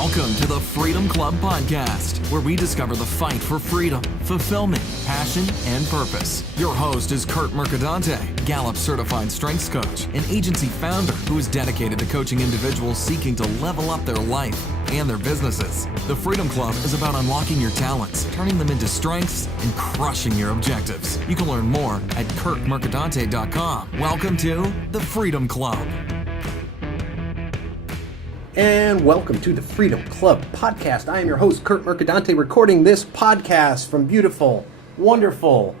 Welcome to the Freedom Club Podcast, where we discover the fight for freedom, fulfillment, passion, and purpose. Your host is Kurt Mercadante, Gallup certified strengths coach, an agency founder who is dedicated to coaching individuals seeking to level up their life and their businesses. The Freedom Club is about unlocking your talents, turning them into strengths, and crushing your objectives. You can learn more at kurtmercadante.com. Welcome to the Freedom Club. And welcome to the Freedom Club Podcast. I am your host, Kurt Mercadante, recording this podcast from beautiful, wonderful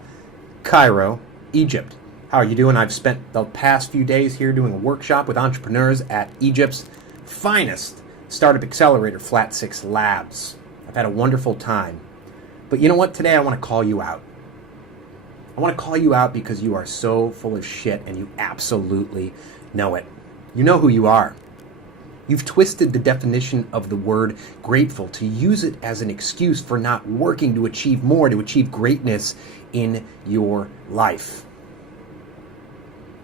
Cairo, Egypt. How are you doing? I've spent the past few days here doing a workshop with entrepreneurs at Egypt's finest startup accelerator, Flat 6 Labs. I've had a wonderful time. But you know what? Today I want to call you out. I want to call you out because you are so full of shit and you absolutely know it. You know who you are. You've twisted the definition of the word grateful to use it as an excuse for not working to achieve more, to achieve greatness in your life.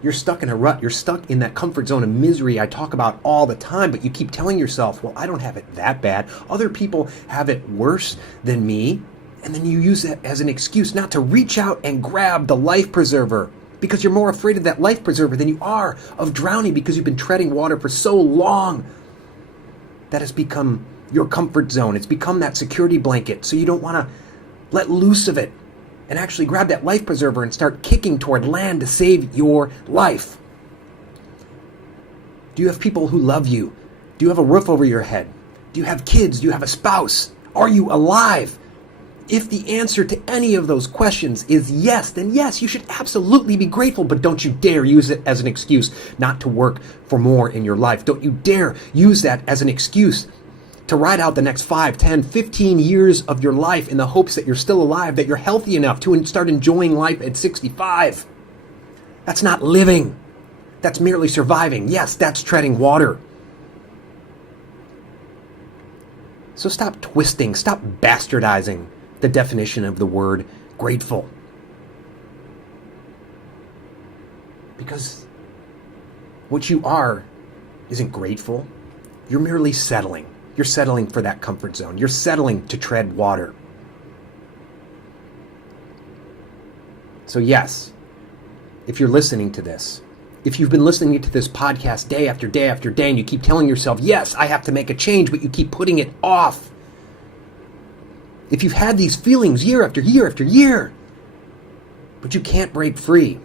You're stuck in a rut. You're stuck in that comfort zone of misery I talk about all the time, but you keep telling yourself, well, I don't have it that bad. Other people have it worse than me. And then you use that as an excuse not to reach out and grab the life preserver, because you're more afraid of that life preserver than you are of drowning, because you've been treading water for so long that has become your comfort zone. It's become that security blanket, so you don't want to let loose of it and actually grab that life preserver and start kicking toward land to save your life. Do you have people who love you? Do you have a roof over your head? Do you have kids? Do you have a spouse? Are you alive? If the answer to any of those questions is yes, then yes, you should absolutely be grateful, but don't you dare use it as an excuse not to work for more in your life. Don't you dare use that as an excuse to ride out the next 5, 10, 15 years of your life in the hopes that you're still alive, that you're healthy enough to start enjoying life at 65. That's not living. That's merely surviving. Yes, that's treading water. So stop twisting, stop bastardizing the definition of the word grateful. Because what you are isn't grateful. You're merely settling. You're settling for that comfort zone. You're settling to tread water. So yes, if you're listening to this, if you've been listening to this podcast day after day after day, and you keep telling yourself, yes, I have to make a change, but you keep putting it off. If you've had these feelings year after year after year, but you can't break free,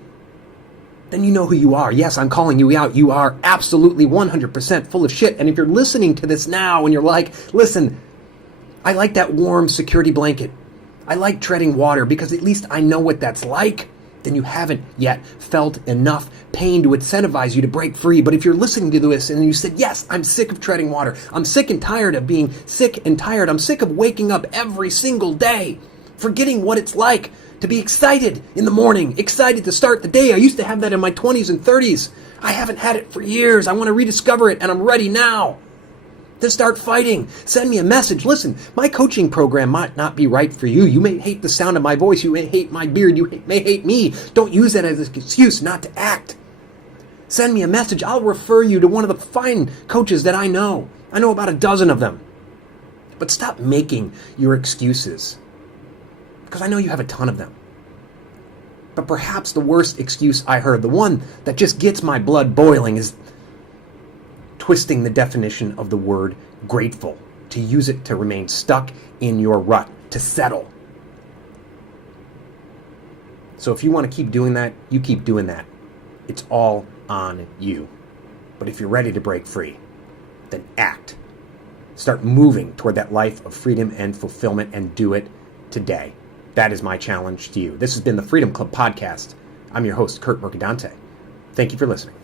then you know who you are. Yes, I'm calling you out. You are absolutely 100% full of shit. And if you're listening to this now and you're like, listen, I like that warm security blanket. I like treading water because at least I know what that's like. Then you haven't yet felt enough pain to incentivize you to break free. But if you're listening to this and you said, yes, I'm sick of treading water. I'm sick and tired of being sick and tired. I'm sick of waking up every single day, forgetting what it's like to be excited in the morning, excited to start the day. I used to have that in my 20s and 30s. I haven't had it for years. I want to rediscover it, and I'm ready now to start fighting. Send me a message. Listen, my coaching program might not be right for you. You may hate the sound of my voice. You may hate my beard. You may hate me. Don't use that as an excuse not to act. Send me a message. I'll refer you to one of the fine coaches that I know. I know about a dozen of them. But stop making your excuses, because I know you have a ton of them. But perhaps the worst excuse I heard, the one that just gets my blood boiling, is twisting the definition of the word grateful, to use it to remain stuck in your rut, to settle. So if you want to keep doing that, you keep doing that. It's all on you. But if you're ready to break free, then act. Start moving toward that life of freedom and fulfillment, and do it today. That is my challenge to you. This has been the Freedom Club Podcast. I'm your host, Kurt Mercadante. Thank you for listening.